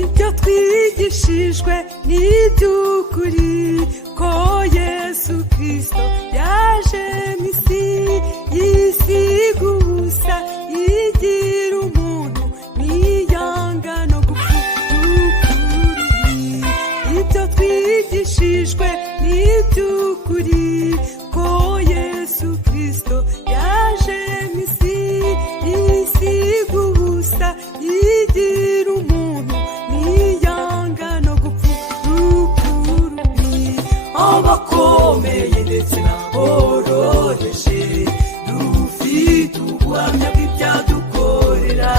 ibyo twigishijwe n'iby'ukuri ko Yesu Kristo yaje mu isi yisiga ubusa yigira umuntu niyanga no gupfa ukuri. Ibyo twigishijwe n'iby'ukuri ko Yesu Kristo yaje mu isi yisiga ubusa yigira umuntu niyanga no gupfa ukuri. Abakomeye ndetse n'aboroheje dufite ubuhamya bw'ibyadukorera.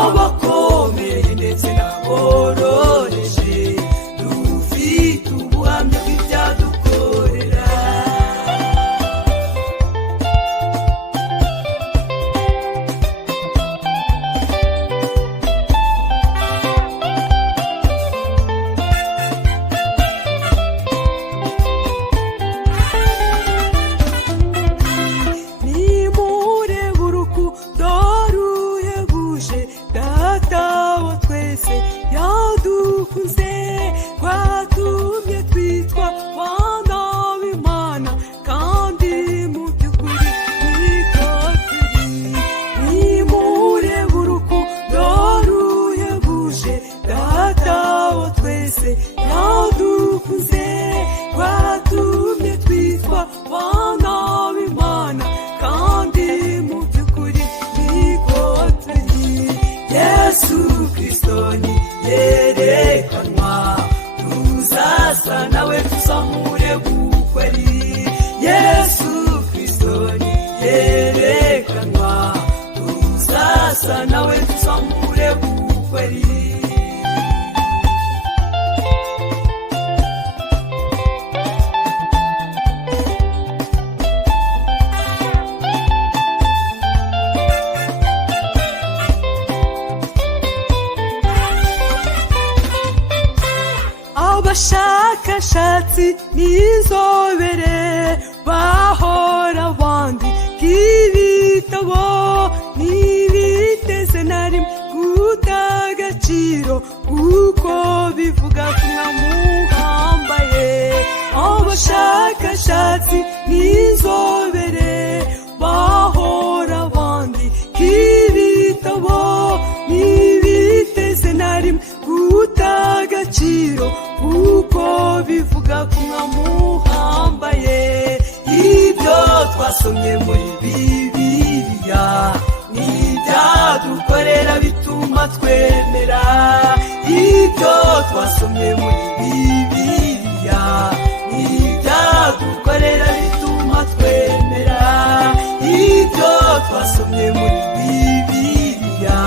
Abakomeye ndetse n'aboroheje dufite ubuhamya bw'ibyadukorera. Nimurebe urukundo ruhebuje Data wa twese yadukunze, rwatumye twitwa abana b'Imana kandi mu by'ukuri niko turi. Nimurebe urukundo ruhebuje Data wa twese yadukunze, rwatumye twitwa abana b'Imana kandi mu by'ukuri niko turi. Yesu Kristo ni yerekanwa, tuzasa nawe tuzamure bukweli. Yesu Kristo ni yerekanwa, tuzasa nawe tuzamure bukweli. Abashakashatsi n'inzobere bahora bandika ibitabo, ntibiteze na rimwe guta agaciro kuko bivuga ko mwamuhambaye. Abashakashatsi n'inzobere bahora bandika ibitabo, ntibiteze na rimwe guta agaciro kuko bivuga ko mwamuhambaye. Ibyo twasomye muri Bibiliya n'ibyadukorera bituma twemera. Ibyo twasomye muri Bibiliya n'ibyadukorera bituma twemera. Ibyo twasomye muri Bibiliya